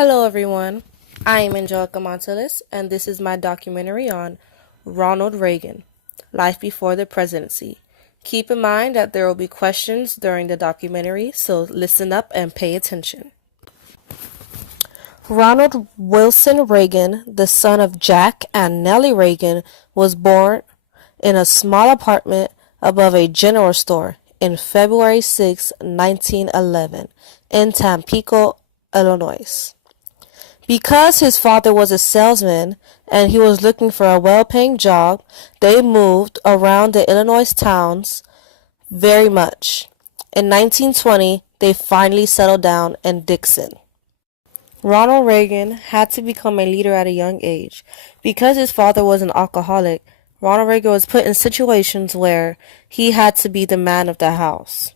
Hello, everyone. I am Angelica Montelis, and this is my documentary on Ronald Reagan, Life Before the Presidency. Keep in mind that there will be questions during the documentary, so listen up and pay attention. Ronald Wilson Reagan, the son of Jack and Nellie Reagan, was born in a small apartment above a general store in February 6, 1911, in Tampico, Illinois. Because his father was a salesman and he was looking for a well-paying job, they moved around the Illinois towns very much. In 1920, they finally settled down in Dixon. Ronald Reagan had to become a leader at a young age. Because his father was an alcoholic, Ronald Reagan was put in situations where he had to be the man of the house.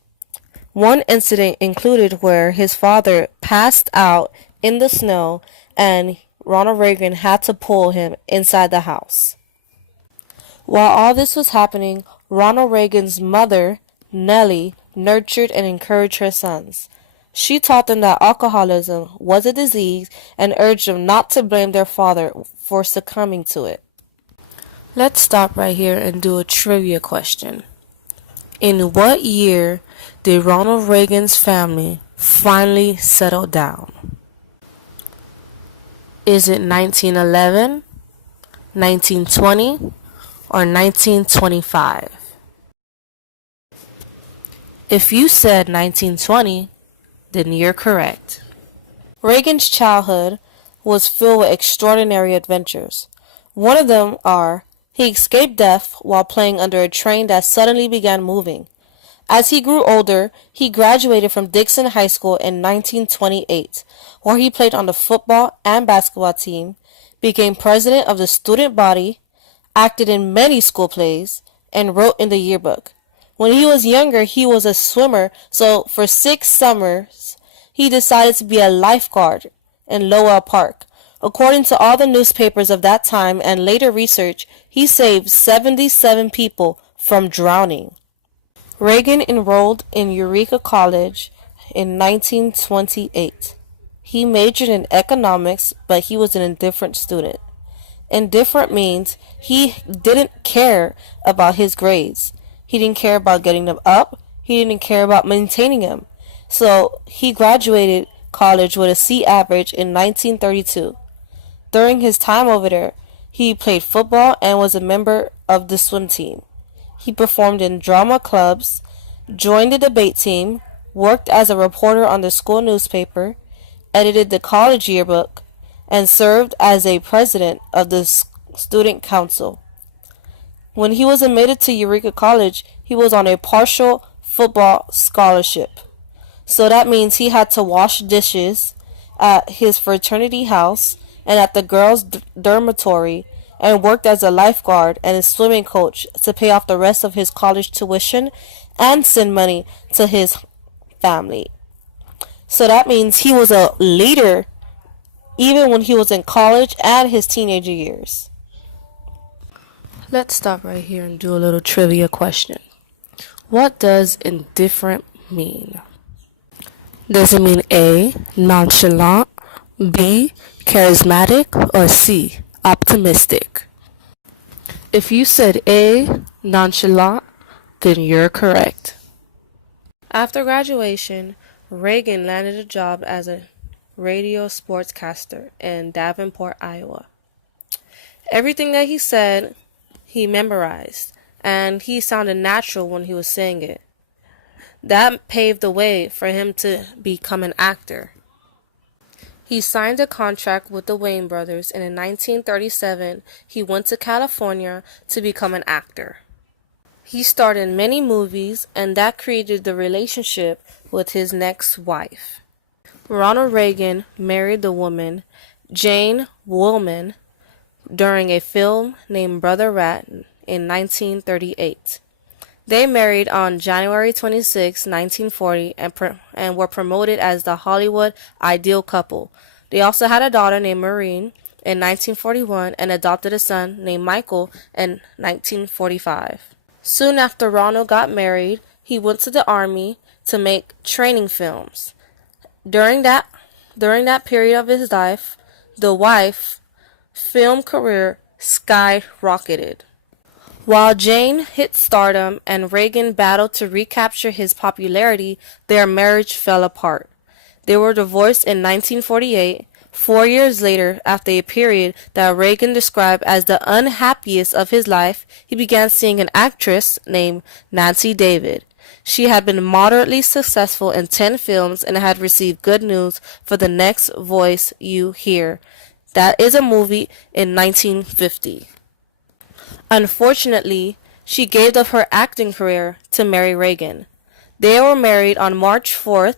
One incident included where his father passed out in the snow and Ronald Reagan had to pull him inside the house. While all this was happening, Ronald Reagan's mother, Nellie, nurtured and encouraged her sons. She taught them that alcoholism was a disease and urged them not to blame their father for succumbing to it. Let's stop right here and do a trivia question. In what year did Ronald Reagan's family finally settle down? Is it 1911, 1920, or 1925? If you said 1920, then you're correct. Reagan's childhood was filled with extraordinary adventures. One of them are he escaped death while playing under a train that suddenly began moving. As he grew older, he graduated from Dixon High School in 1928, where he played on the football and basketball team, became president of the student body, acted in many school plays, and wrote in the yearbook. When he was younger, he was a swimmer, so for 6 summers, he decided to be a lifeguard in Lowell Park. According to all the newspapers of that time and later research, he saved 77 people from drowning. Reagan enrolled in Eureka College in 1928. He majored in economics, but he was an indifferent student. Indifferent means he didn't care about his grades. He didn't care about getting them up. He didn't care about maintaining them. So he graduated college with a C average in 1932. During his time over there, he played football and was a member of the swim team. He performed in drama clubs, joined the debate team, worked as a reporter on the school newspaper, edited the college yearbook, and served as a president of the student council. When he was admitted to Eureka College, he was on a partial football scholarship. So that means he had to wash dishes at his fraternity house and at the girls' dormitory, and worked as a lifeguard and a swimming coach to pay off the rest of his college tuition and send money to his family. So that means he was a leader even when he was in college and his teenager years. Let's stop right here and do a little trivia question. What does indifferent mean? Does it mean A, nonchalant, B, charismatic, or C, optimistic? If you said A, nonchalant, then you're correct. After graduation, Reagan landed a job as a radio sportscaster in Davenport, Iowa. Everything that he said, he memorized, and he sounded natural when he was saying it. That paved the way for him to become an actor. He signed a contract with the Wayne brothers, and in 1937, he went to California to become an actor. He starred in many movies, and that created the relationship with his next wife. Ronald Reagan married the woman Jane Woolman during a film named Brother Rat in 1938. They married on January 26, 1940, and were promoted as the Hollywood ideal couple. They also had a daughter named Maureen in 1941 and adopted a son named Michael in 1945. Soon after Ronald got married, he went to the Army to make training films. During that During that period of his life, the wife film career skyrocketed. While Jane hit stardom and Reagan battled to recapture his popularity, their marriage fell apart. They were divorced in 1948, 4 years later. After a period that Reagan described as the unhappiest of his life. He began seeing an actress named Nancy David. She had been moderately successful in 10 films and had received good news for The Next Voice You Hear. That is a movie in 1950. Unfortunately, she gave up her acting career to marry Reagan. They were married on March 4th,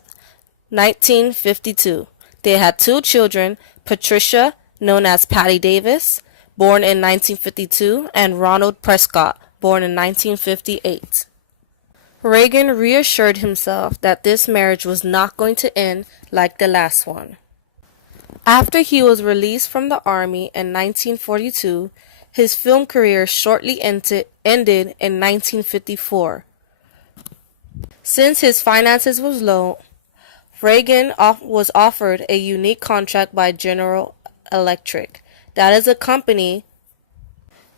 1952. They had two children, Patricia, known as Patty Davis, born in 1952, and Ronald Prescott, born in 1958. Reagan reassured himself that this marriage was not going to end like the last one. After he was released from the Army in 1942, his film career shortly ended in 1954. Since his finances was low, Reagan was offered a unique contract by General Electric. That is a company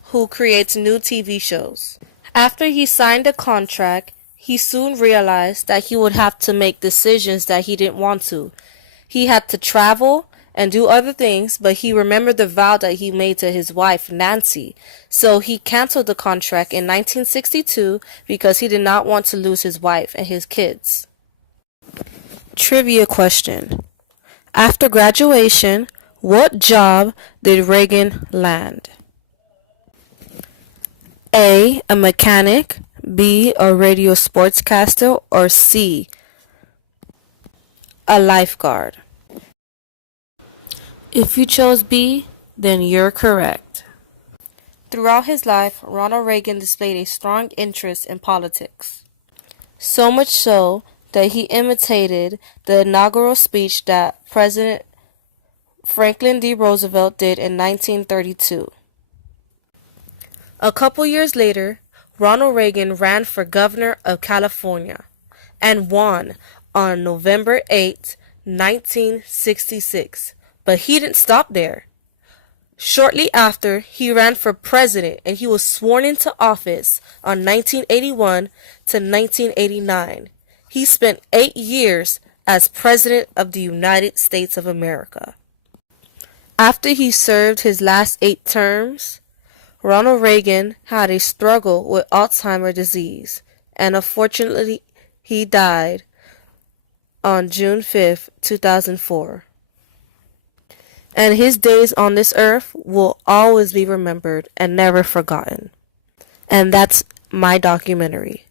who creates new TV shows. After he signed the contract, he soon realized that he would have to make decisions that he didn't want to. He had to travel and do other things, but he remembered the vow that he made to his wife, Nancy. So he canceled the contract in 1962 because he did not want to lose his wife and his kids. Trivia question. After graduation, what job did Reagan land? A mechanic, B, a radio sportscaster, or C, a lifeguard? If you chose B, then you're correct. Throughout his life, Ronald Reagan displayed a strong interest in politics. So much so that he imitated the inaugural speech that President Franklin D. Roosevelt did in 1932. A couple years later, Ronald Reagan ran for governor of California and won on November 8, 1966. But he didn't stop there. Shortly after, he ran for president and he was sworn into office on 1981 to 1989. He spent 8 years as President of the United States of America. After he served his last 8 terms, Ronald Reagan had a struggle with Alzheimer's disease, and unfortunately he died on June 5, 2004. And his days on this earth will always be remembered and never forgotten. And that's my documentary.